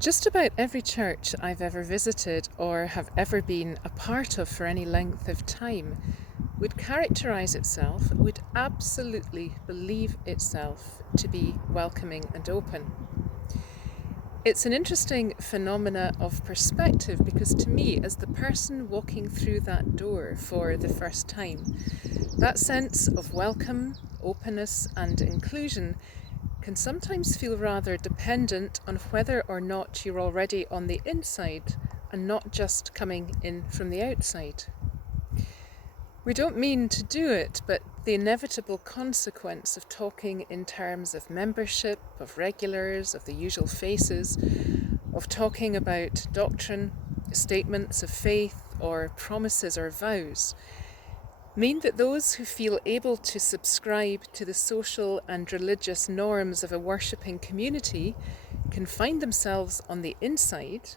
Just about every church I've ever visited or have ever been a part of for any length of time would characterise itself, would absolutely believe itself to be welcoming and open. It's an interesting phenomena of perspective because to me, as the person walking through that door for the first time, that sense of welcome, openness and inclusion can sometimes feel rather dependent on whether or not you're already on the inside and not just coming in from the outside. We don't mean to do it, but the inevitable consequence of talking in terms of membership, of regulars, of the usual faces, of talking about doctrine, statements of faith, or promises or vows, mean that those who feel able to subscribe to the social and religious norms of a worshipping community can find themselves on the inside,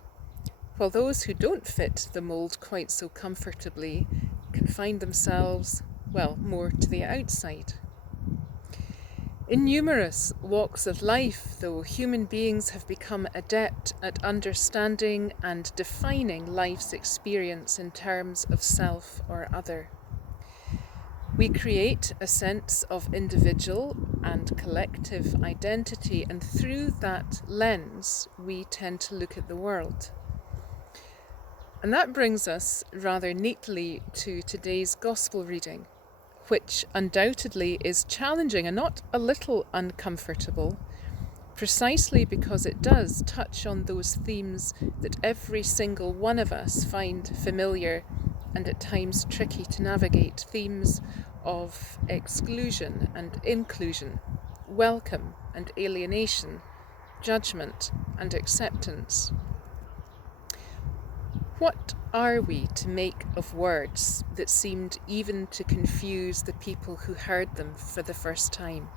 while those who don't fit the mould quite so comfortably can find themselves, well, more to the outside. In numerous walks of life, though, human beings have become adept at understanding and defining life's experience in terms of self or other. We create a sense of individual and collective identity, and through that lens, we tend to look at the world. And that brings us rather neatly to today's Gospel reading, which undoubtedly is challenging and not a little uncomfortable, precisely because it does touch on those themes that every single one of us find familiar and at times tricky to navigate, themes of exclusion and inclusion, welcome and alienation, judgment and acceptance. What are we to make of words that seemed even to confuse the people who heard them for the first time?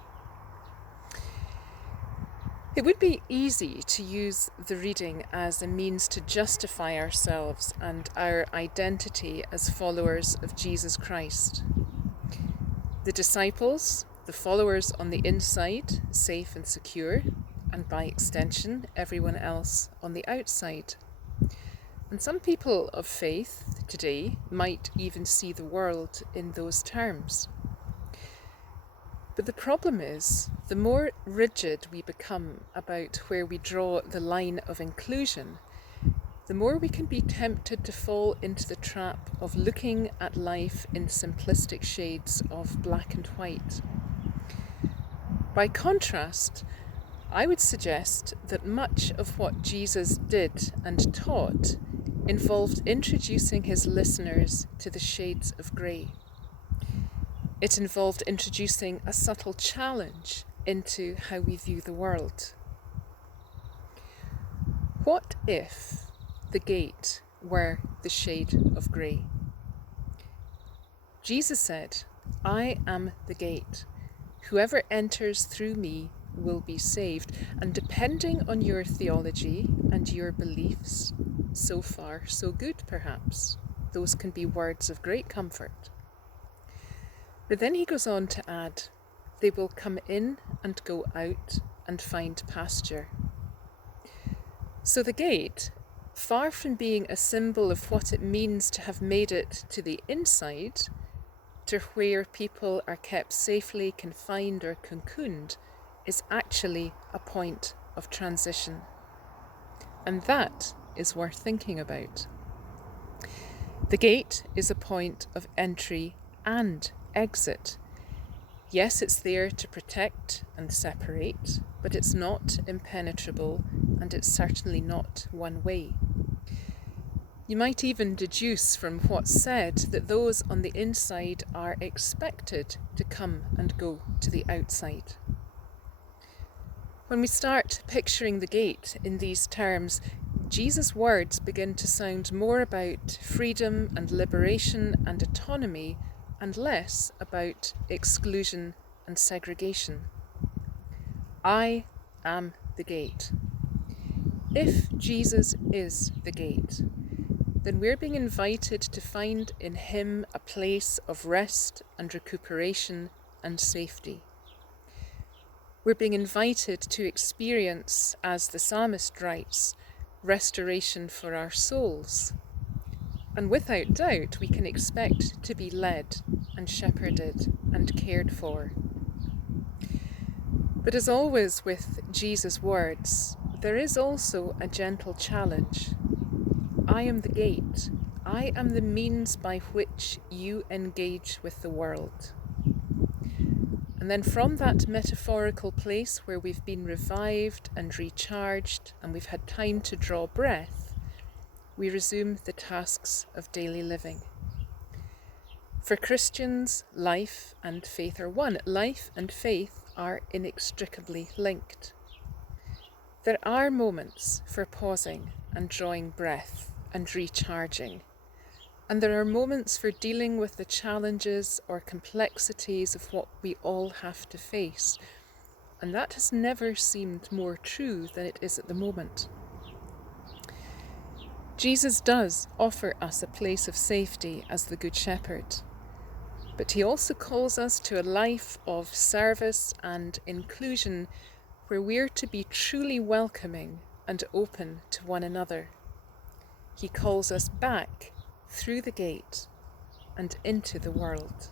It would be easy to use the reading as a means to justify ourselves and our identity as followers of Jesus Christ. The disciples, the followers on the inside, safe and secure, and by extension, everyone else on the outside. And some people of faith today might even see the world in those terms. But the problem is, the more rigid we become about where we draw the line of inclusion, the more we can be tempted to fall into the trap of looking at life in simplistic shades of black and white. By contrast, I would suggest that much of what Jesus did and taught involved introducing his listeners to the shades of grey. It involved introducing a subtle challenge into how we view the world. What if the gate were the shade of grey? Jesus said, "I am the gate. Whoever enters through me will be saved." And depending on your theology and your beliefs, so far so good perhaps. Those can be words of great comfort. But then he goes on to add, "They will come in and go out and find pasture." So the gate, far from being a symbol of what it means to have made it to the inside, to where people are kept safely confined or cocooned, is actually a point of transition. And that is worth thinking about. The gate is a point of entry and exit. Yes, it's there to protect and separate, but it's not impenetrable, and it's certainly not one way. You might even deduce from what's said that those on the inside are expected to come and go to the outside. When we start picturing the gate in these terms, Jesus' words begin to sound more about freedom and liberation and autonomy and less about exclusion and segregation. I am the gate. If Jesus is the gate, then we're being invited to find in him a place of rest and recuperation and safety. We're being invited to experience, as the psalmist writes, restoration for our souls. And without doubt, we can expect to be led and shepherded and cared for. But as always with Jesus' words, there is also a gentle challenge. I am the gate. I am the means by which you engage with the world. And then from that metaphorical place where we've been revived and recharged and we've had time to draw breath, we resume the tasks of daily living. For Christians, life and faith are one. Life and faith are inextricably linked. There are moments for pausing and drawing breath and recharging. And there are moments for dealing with the challenges or complexities of what we all have to face. And that has never seemed more true than it is at the moment. Jesus does offer us a place of safety as the Good Shepherd, but he also calls us to a life of service and inclusion where we're to be truly welcoming and open to one another. He calls us back through the gate and into the world.